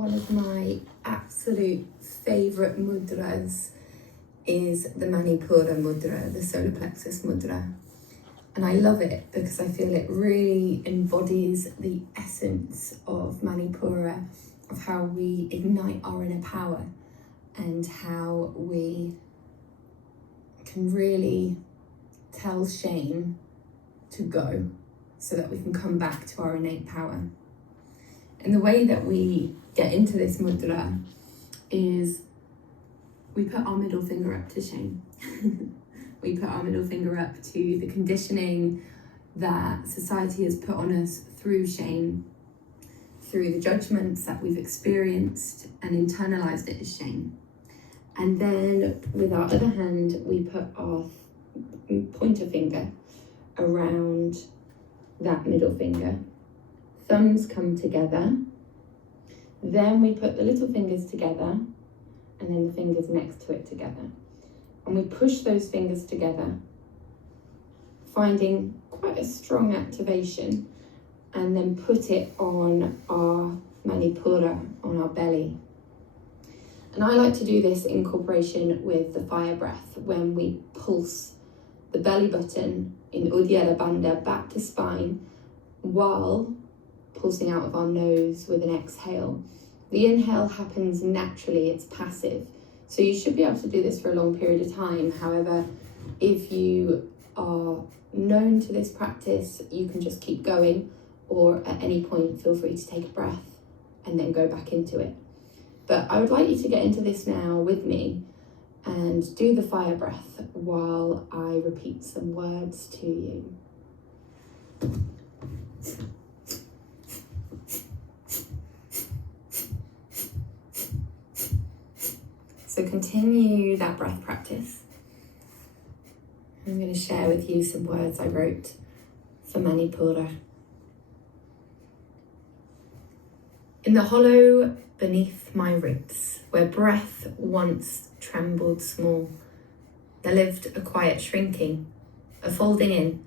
one of my absolute favourite mudras is the Manipura mudra, the solar plexus mudra. And I love it because I feel it really embodies the essence of Manipura, of how we ignite our inner power and how we can really tell shame to go so that we can come back to our innate power. And the way that we get into this mudra is we put our middle finger up to shame. We put our middle finger up to the conditioning that society has put on us through shame, through the judgments that we've experienced and internalized it as shame. And then with our other hand, we put our pointer finger around that middle finger. Thumbs come together. Then we put the little fingers together and then the fingers next to it together. And we push those fingers together, finding quite a strong activation, and then put it on our Manipura, on our belly. And I like to do this in cooperation with the fire breath, when we pulse the belly button in Uddiyana Bandha back to spine while pulsing out of our nose with an exhale. The inhale happens naturally, it's passive. So you should be able to do this for a long period of time. However, if you are known to this practice, you can just keep going, or at any point feel free to take a breath and then go back into it. But I would like you to get into this now with me and do the fire breath while I repeat some words to you. So continue that breath practice. I'm going to share with you some words I wrote for Manipura. In the hollow beneath my ribs, where breath once trembled small, there lived a quiet shrinking, a folding in,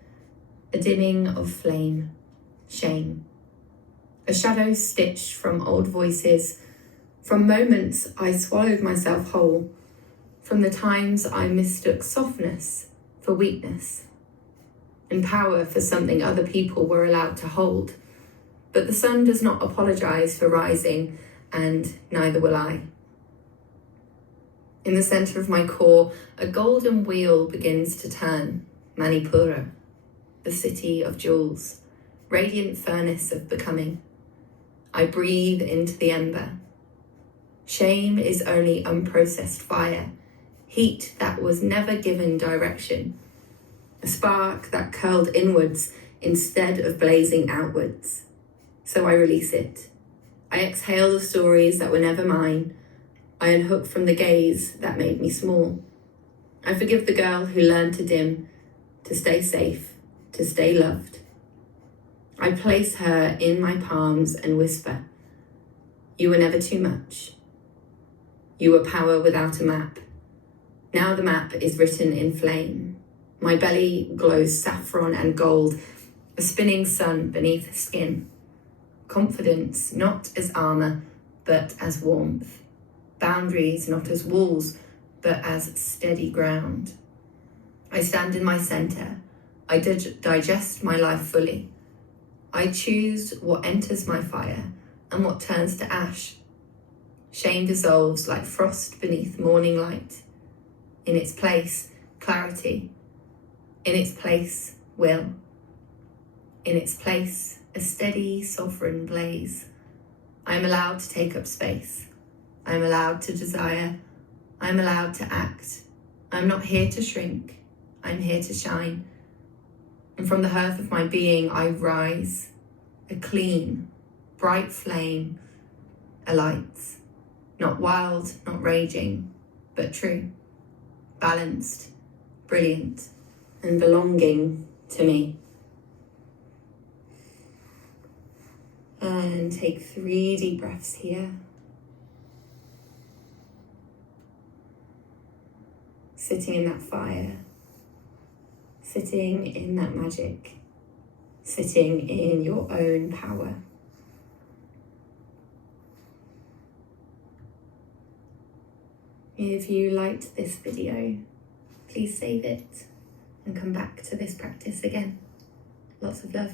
a dimming of flame, shame. A shadow stitched from old voices, from moments I swallowed myself whole, from the times I mistook softness for weakness, and power for something other people were allowed to hold. But the sun does not apologize for rising, and neither will I. In the center of my core, a golden wheel begins to turn, Manipura, the city of jewels, radiant furnace of becoming. I breathe into the ember. Shame is only unprocessed fire, heat that was never given direction, a spark that curled inwards instead of blazing outwards. So I release it. I exhale the stories that were never mine. I unhook from the gaze that made me small. I forgive the girl who learned to dim, to stay safe, to stay loved. I place her in my palms and whisper, you were never too much. You were power without a map. Now the map is written in flame. My belly glows saffron and gold, a spinning sun beneath skin. Confidence not as armor, but as warmth. Boundaries not as walls, but as steady ground. I stand in my center. I digest my life fully. I choose what enters my fire and what turns to ash. Shame dissolves like frost beneath morning light. In its place, clarity. In its place, will. In its place, a steady, sovereign blaze. I am allowed to take up space. I am allowed to desire. I am allowed to act. I am not here to shrink. I am here to shine. And from the hearth of my being, I rise, a clean, bright flame, a light. Not wild, not raging, but true, balanced, brilliant, and belonging to me. And take 3 deep breaths here. Sitting in that fire, sitting in that magic, sitting in your own power. If you liked this video, please save it and come back to this practice again. Lots of love.